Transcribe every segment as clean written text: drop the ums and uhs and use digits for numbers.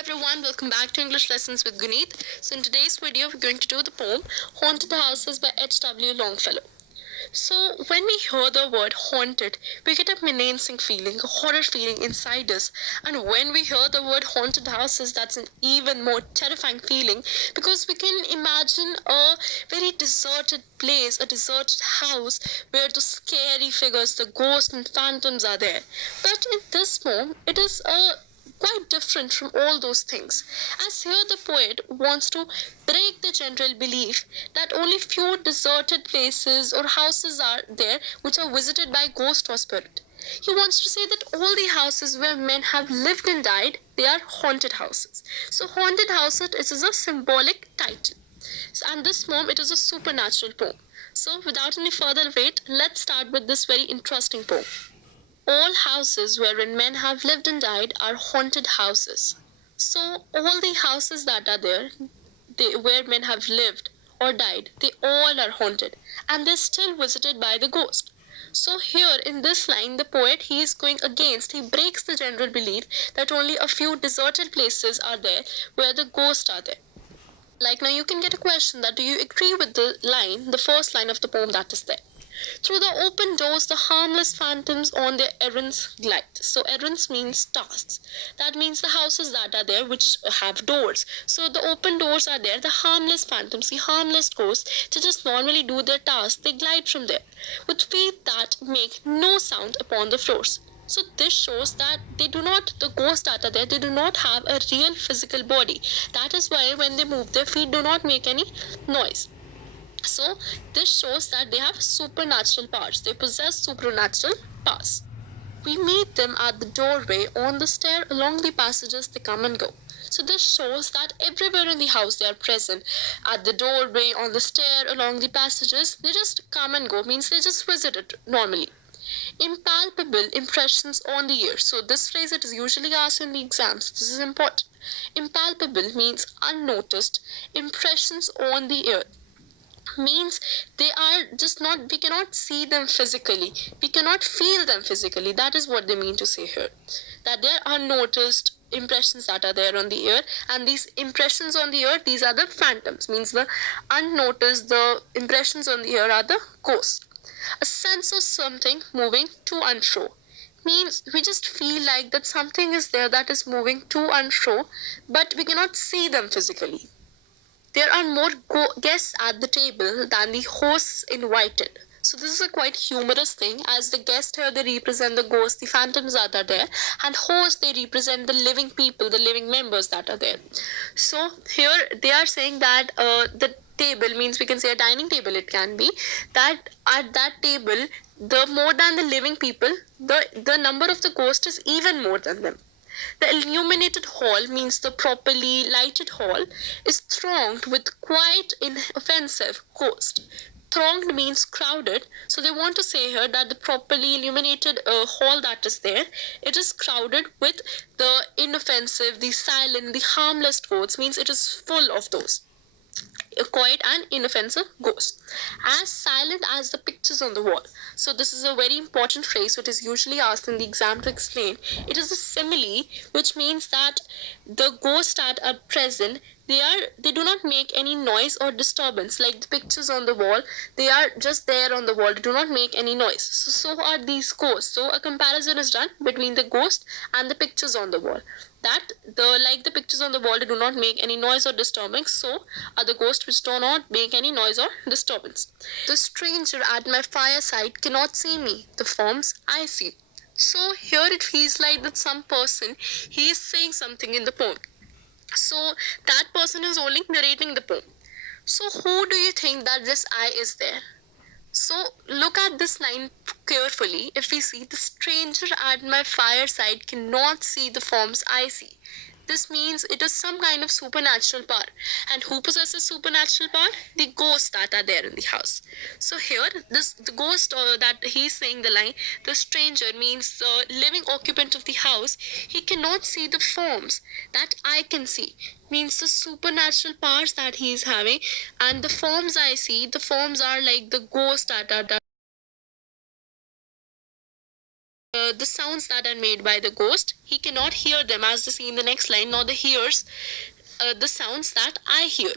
Everyone, welcome back to English Lessons with Guneet. So in today's video, we're going to do the poem Haunted Houses by H.W. Longfellow. So when we hear the word haunted, we get a menacing feeling, a horror feeling inside us. And when we hear the word haunted houses, that's an even more terrifying feeling because we can imagine a very deserted place, a deserted house where the scary figures, the ghosts and phantoms are there. But in this poem, it is a quite different from all those things. As here the poet wants to break the general belief that only few deserted places or houses are there which are visited by ghost or spirit. He wants to say that all the houses where men have lived and died, they are haunted houses. So haunted houses is a symbolic title. And this poem, it is a supernatural poem. So without any further wait, let's start with this very interesting poem. All houses wherein men have lived and died are haunted houses. So all the houses that are there, where men have lived or died, they all are haunted and they're still visited by the ghost. So here in this line, the poet, he breaks the general belief that only a few deserted places are there where the ghosts are there. Like now you can get a question that do you agree with the line, the first line of the poem that is there? Through the open doors, the harmless phantoms on their errands glide. So errands means tasks. That means the houses that are there which have doors. So the open doors are there, the harmless phantoms, the harmless ghosts, to just normally do their tasks. They glide from there with feet that make no sound upon the floors. So this shows that the ghosts that are there, they do not have a real physical body. That is why when they move, their feet do not make any noise. So this shows that they have supernatural powers. They possess supernatural powers. We meet them at the doorway, on the stair, along the passages they come and go. So this shows that everywhere in the house they are present. At the doorway, on the stair, along the passages, they just come and go, means they just visit it normally. Impalpable impressions on the ear. So this phrase, it is usually asked in the exams. This is important. Impalpable means unnoticed impressions on the ear, means they are just not, we cannot see them physically, we cannot feel them physically. That is what they mean to say here, that there are unnoticed impressions that are there on the ear, and these impressions on the ear, these are the phantoms, means the unnoticed, the impressions on the ear are the ghosts. A sense of something moving to and fro, means we just feel like that something is there that is moving to and fro, but we cannot see them physically. There are more guests at the table than the hosts invited. So this is a quite humorous thing, as the guests here, they represent the ghosts, the phantoms that are there, and hosts, they represent the living people, the living members that are there. So here they are saying that the table, means we can say a dining table, it can be, that at that table, the more than the living people, the number of the ghosts is even more than them. The illuminated hall, means the properly lighted hall, is thronged with quite inoffensive ghosts. Thronged means crowded, so they want to say here that the properly illuminated hall that is there, it is crowded with the inoffensive, the silent, the harmless ghosts, means it is full of those. A quiet and inoffensive ghost, as silent as the pictures on the wall. So this is a very important phrase which is usually asked in the exam to explain. It is a simile, which means that the ghosts that are present, they do not make any noise or disturbance. Like the pictures on the wall, they are just there on the wall, they do not make any noise. So are these ghosts. So a comparison is done between the ghost and the pictures on the wall, that like the pictures on the wall, they do not make any noise or disturbance, so are the ghosts which do not make any noise or disturbance. The stranger at my fireside cannot see me, the forms I see. So here it feels like that some person, he is saying something in the poem. So that person is only narrating the poem. So who do you think that this I is there? So look at this line carefully. If we see, the stranger at my fireside cannot see the forms I see. This means it is some kind of supernatural power. And who possesses supernatural power? The ghosts that are there in the house. So here, the ghost that he's saying the line, the stranger, means the living occupant of the house, he cannot see the forms that I can see. Means the supernatural powers that he is having, and the forms I see, the forms are like the ghosts that are The sounds that are made by the ghost, he cannot hear them as they see in the next line, nor the hears the sounds that I hear.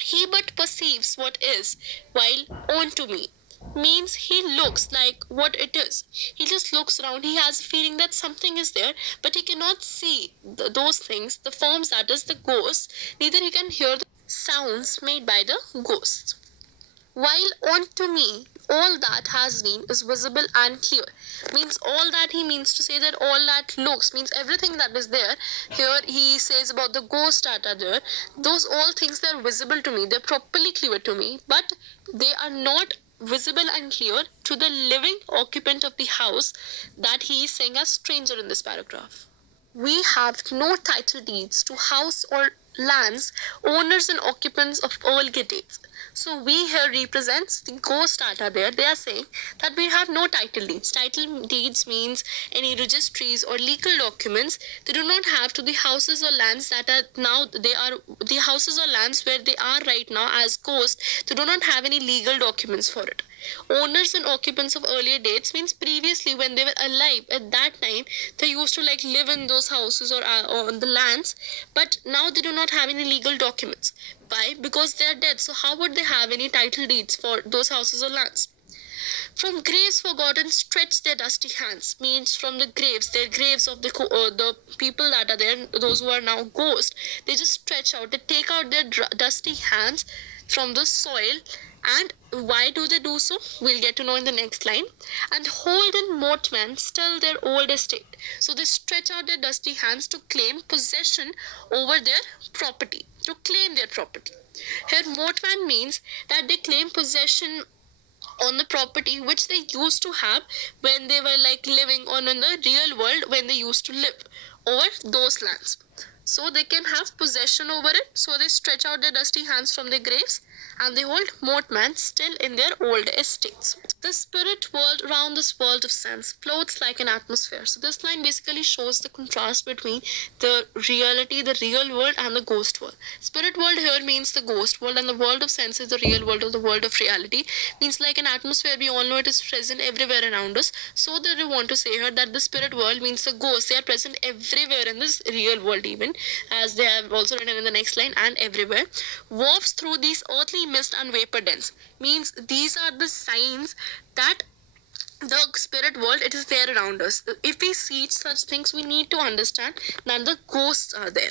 He but perceives what is, while on to me means he looks like what it is. He just looks around. He has a feeling that something is there, but he cannot see those things, the forms that is the ghost. Neither he can hear the sounds made by the ghosts. While unto me all that has been is visible and clear. Means all that he means to say that all that looks means everything that is there. Here he says about the ghosts that are there. Those all things they are visible to me. They're properly clear to me, but they are not visible and clear to the living occupant of the house that he is saying as stranger in this paragraph. We have no title deeds to house or lands, owners and occupants of earlier dates. So we here represents the ghosts that are there. They are saying that we have no title deeds. Title deeds means any registries or legal documents. They do not have to the houses or lands that are now, they are the houses or lands where they are right now as ghosts. They do not have any legal documents for it. Owners and occupants of earlier dates means previously when they were alive at that time they used to like live in those houses or on the lands, but now they do not have any legal documents. Why? Because they are dead. So how would they have any title deeds for those houses or lands? From graves forgotten stretch their dusty hands means from the graves, their graves of the people that are there, those who are now ghosts, they just stretch out, they take out their dusty hands from the soil. And why do they do so? We'll get to know in the next line. And hold in mortmen still their old estate. So they stretch out their dusty hands to claim possession over their property, to claim their property. Here mortman means that they claim possession on the property which they used to have when they were like living on in the real world, when they used to live over those lands. So they can have possession over it. So they stretch out their dusty hands from their graves and they hold mortmen still in their old estates. The spirit world around this world of sense floats like an atmosphere. So this line basically shows the contrast between the reality, the real world and the ghost world. Spirit world here means the ghost world and the world of sense is the real world or the world of reality. Means like an atmosphere, we all know it is present everywhere around us. So they want to say here that the spirit world means the ghosts. They are present everywhere in this real world, even as they have also written in the next line, and everywhere. Wafts through these earthly mist and vapor dens means these are the signs that the spirit world, it is there around us. If we see such things, we need to understand that the ghosts are there.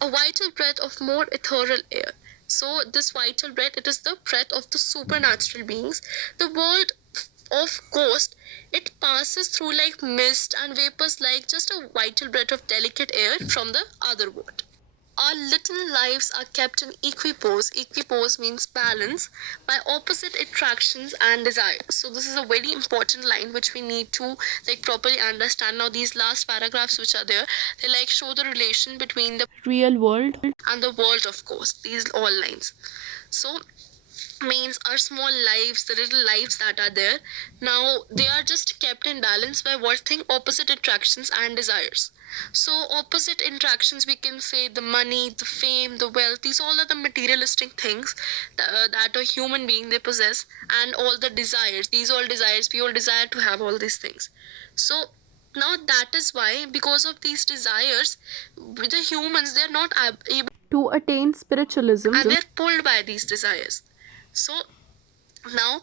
A vital breath of more ethereal air. So this vital breath, it is the breath of the supernatural beings. The world of ghost, it passes through like mist and vapors, like just a vital breath of delicate air from the other world. Our little lives are kept in equipoise. Equipoise means balance by opposite attractions and desires. So this is a very important line which we need to like properly understand. Now these last paragraphs which are there, they like show the relation between the real world and the world of ghosts. These all lines. So means our small lives, the little lives that are there, now they are just kept in balance by what thing? Opposite attractions and desires. So opposite attractions, we can say the money, the fame, the wealth, these all are the materialistic things that a human being they possess, and all the desires, these all desires, we all desire to have all these things. So now that is why, because of these desires, the humans, they are not able to attain spiritualism and they're pulled by these desires. So now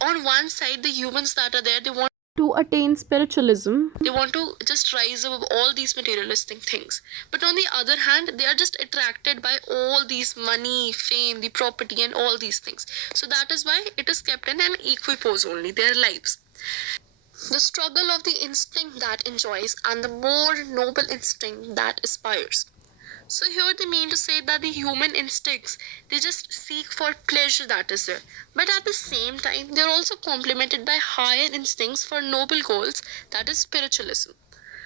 on one side, the humans that are there, they want to attain spiritualism, they want to just rise above all these materialistic things, but on the other hand, they are just attracted by all these money, fame, the property and all these things. So that is why it is kept in an equipoise only, their lives. The struggle of the instinct that enjoys and the more noble instinct that aspires. So here they mean to say that the human instincts, they just seek for pleasure that is there. But at the same time, they are also complemented by higher instincts for noble goals, that is spiritualism.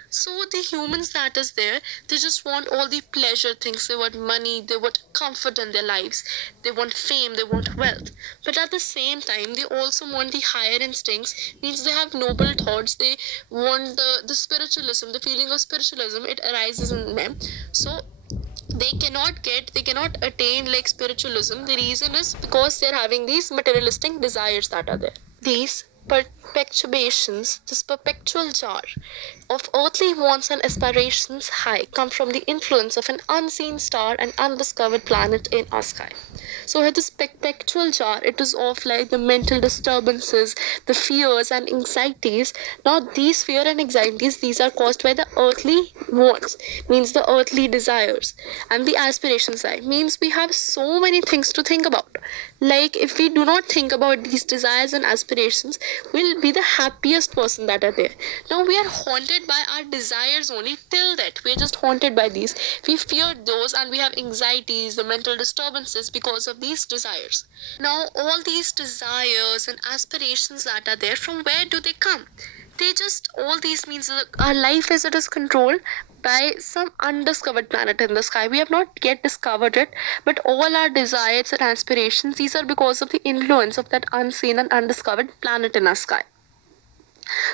So the humans that is there, they just want all the pleasure things. They want money, they want comfort in their lives, they want fame, they want wealth. But at the same time, they also want the higher instincts, means they have noble thoughts. They want the spiritualism, the feeling of spiritualism, it arises in them. So they cannot attain like spiritualism. The reason is because they're having these materialistic desires that are there. These perpetuations, this perpetual jar of earthly wants and aspirations high, come from the influence of an unseen star and undiscovered planet in our sky. So here this perpetual jar, it is of like the mental disturbances, the fears and anxieties. Now these fear and anxieties, these are caused by the earthly wants, means the earthly desires, and the aspirations side, means we have so many things to think about. Like if we do not think about these desires and aspirations, we'll be the happiest person that are there. Now we are haunted by our desires only till that. We are just haunted by these. We fear those and we have anxieties, the mental disturbances because of these desires. Now all these desires and aspirations that are there, from where do they come? They just, all these means that our life is, it is controlled by some undiscovered planet in the sky. We have not yet discovered it, but all our desires and aspirations, these are because of the influence of that unseen and undiscovered planet in our sky.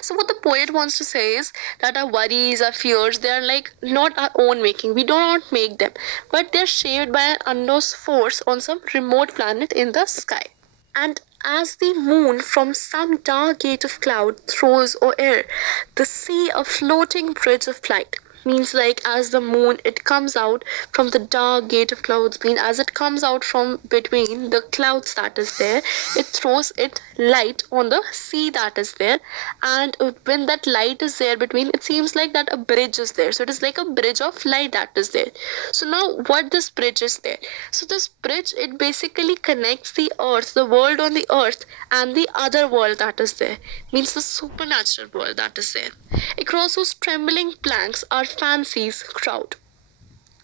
So what the poet wants to say is that our worries, our fears, they are like not our own making. We do not make them, but they're shaped by an unknown force on some remote planet in the sky. And as the moon from some dark gate of cloud throws o'er the sea a floating bridge of light, means like as the moon, it comes out from the dark gate of clouds, mean as it comes out from between the clouds that is there, it throws it light on the sea that is there. And when that light is there between, it seems like that a bridge is there, so it is like a bridge of light that is there. So now what this bridge is there, so this bridge, it basically connects the earth, the world on the earth, and the other world that is there, means the supernatural world that is there. Across whose trembling planks our fancies crowd.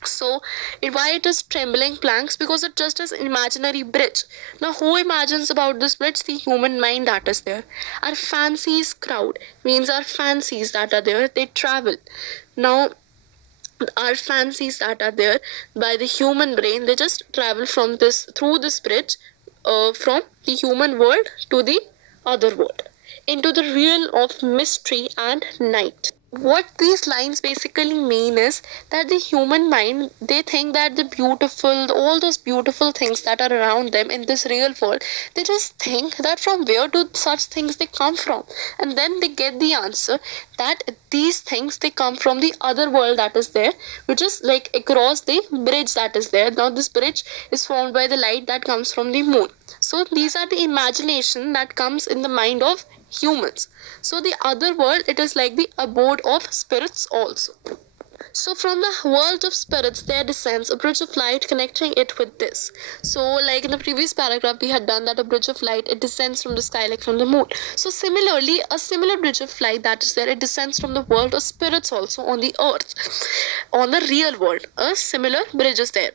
So why it is trembling planks? Because it just is an imaginary bridge. Now who imagines about this bridge? The human mind that is there. Our fancies crowd, means our fancies that are there, they travel. Now our fancies that are there by the human brain, they just travel from this, through this bridge, from the human world to the other world, into the realm of mystery and night. What these lines basically mean is that the human mind, they think that the beautiful, all those beautiful things that are around them in this real world, they just think that from where do such things they come from, and then they get the answer that these things, they come from the other world that is there, which is like across the bridge that is there. Now this bridge is formed by the light that comes from the moon. So these are the imagination that comes in the mind of humans. So the other world, it is like the abode of spirits also. So from the world of spirits, there descends a bridge of light connecting it with this. So like in the previous paragraph, we had done that a bridge of light, it descends from the sky like from the moon. So similarly, a similar bridge of light that is there, it descends from the world of spirits also on the earth, on the real world. A similar bridge is there,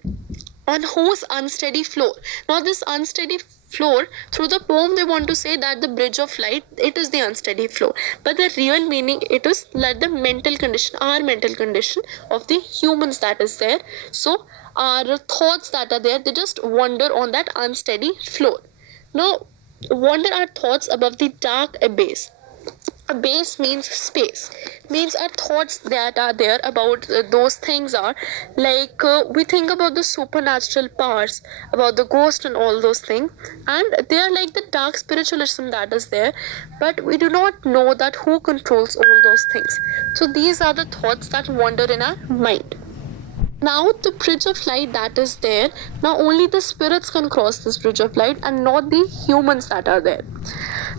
on whose unsteady floor. Now this unsteady floor, through the poem they want to say that the bridge of light, it is the unsteady floor, but the real meaning, it is like the mental condition, our mental condition of the humans that is there. So our thoughts that are there, they just wander on that unsteady floor. Now wander our thoughts above the dark abyss. Abyss means space, means our thoughts that are there about those things are like we think about the supernatural powers, about the ghost and all those things, and they are like the dark spiritualism that is there, but we do not know that who controls all those things. So these are the thoughts that wander in our mind. Now the bridge of light that is there, now only the spirits can cross this bridge of light and not the humans that are there.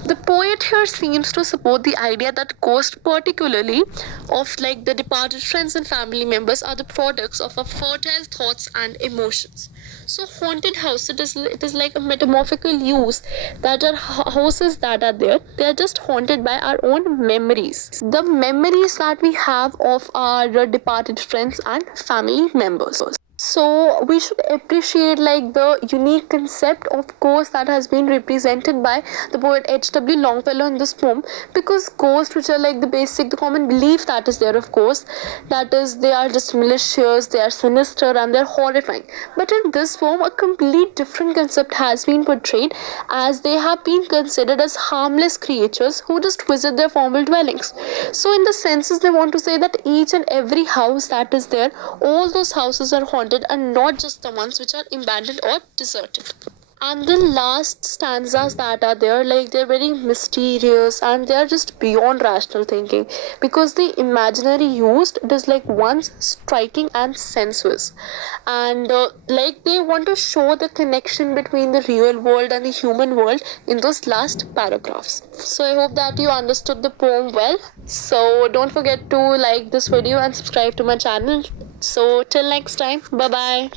The poet here seems to support the idea that ghosts, particularly of like the departed friends and family members, are the products of our fertile thoughts and emotions. So haunted house, it is like a metamorphical use that are houses that are there, they are just haunted by our own memories, the memories that we have of our departed friends and family members. So we should appreciate like the unique concept of ghosts that has been represented by the poet H.W. Longfellow in this poem, because ghosts, which are like the basic, the common belief that is there of ghosts, that is they are just malicious, they are sinister and they are horrifying. But in this poem, a complete different concept has been portrayed, as they have been considered as harmless creatures who just visit their formal dwellings. So in the senses, they want to say that each and every house that is there, all those houses are haunted and not just the ones which are abandoned or deserted. And the last stanzas that are there, like they're very mysterious and they're just beyond rational thinking, because the imaginary used it is like once striking and sensuous, and like they want to show the connection between the real world and the human world in those last paragraphs. So I hope that you understood the poem well. So don't forget to like this video and subscribe to my channel. So till next time, bye bye.